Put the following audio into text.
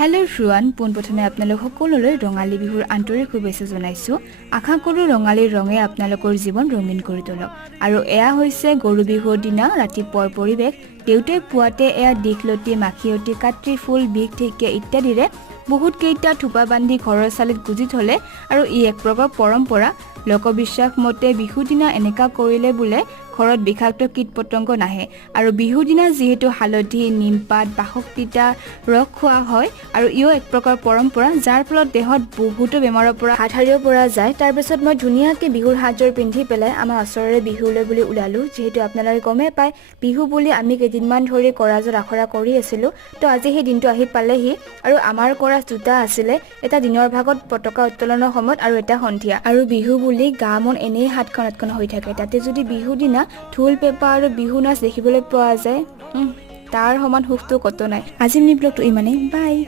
Hello' everyone, পোনপ্ৰথমে আপোনালোক সকলোলৈ ৰঙালী বিহুৰ আন্তৰিক শুভেচ্ছা জনাইছোঁ। আশা কৰোঁ ৰঙালীৰ ৰঙে আপোনালোকৰ জীৱন ৰঙীন কৰি তোলক। আৰু এয়া হৈছে গৰু বিহুৰ দিনা ৰাতিপুৱাৰ পৰিৱেশ। দেউতাই পুৱাতে এয়া দীঘলতি, মাখিয়তী, কাট্ৰি ফুল, বিষ, ঢেকীয়া ইত্যাদিৰে বহুত কেইটা থোপা বান্ধি ঘৰৰ চালিত গুজি থলে আৰু ই এক প্ৰকাৰ পৰম্পৰা। লোকবিশ্বাস মতে বিহুৰ দিনা এনেকা কৰিলে বোলে ঘৰত বিষাক্ত কীট পতংগ নাহে। আৰু বিহুৰ দিনা যিহেতু হালধি, নিমপাত, বাসক তিতা ৰস খোৱা হয় আৰু ইও এক প্ৰকাৰ পৰম্পৰা, যাৰ ফলত দেহত বহুতো বেমাৰৰ পৰা হাত সাৰিব পৰা যায়। তাৰপিছত মই ধুনীয়াকৈ বিহুৰ সাজযোৰ পিন্ধি পেলাই আমাৰ ওচৰৰে বিহুলৈ বুলি ওলালোঁ। যিহেতু আপোনালোকে গমেই পায় বিহু বুলি আমি কেইদিনমান ধৰি কৰাজত আখৰা কৰি আছিলোঁ। তো আজি সেই দিনটো আহি পালেহি আৰু আমাৰ কৰা দুটা আছিলে, এটা দিনৰ ভাগত পতাকা উত্তোলনৰ সময়ত আৰু এটা সন্ধিয়া। আৰু বিহু বুলি গা মন এনেই হাতখন আতখন হৈ থাকে, তাতে যদি বিহু দিনা ঢোল পেঁপা আৰু বিহু নাচ দেখিবলৈ পোৱা যায়, তাৰ সমান সুখটো কতো নাই। আজি মিনি ব্লগটো ইমানেই, বাই।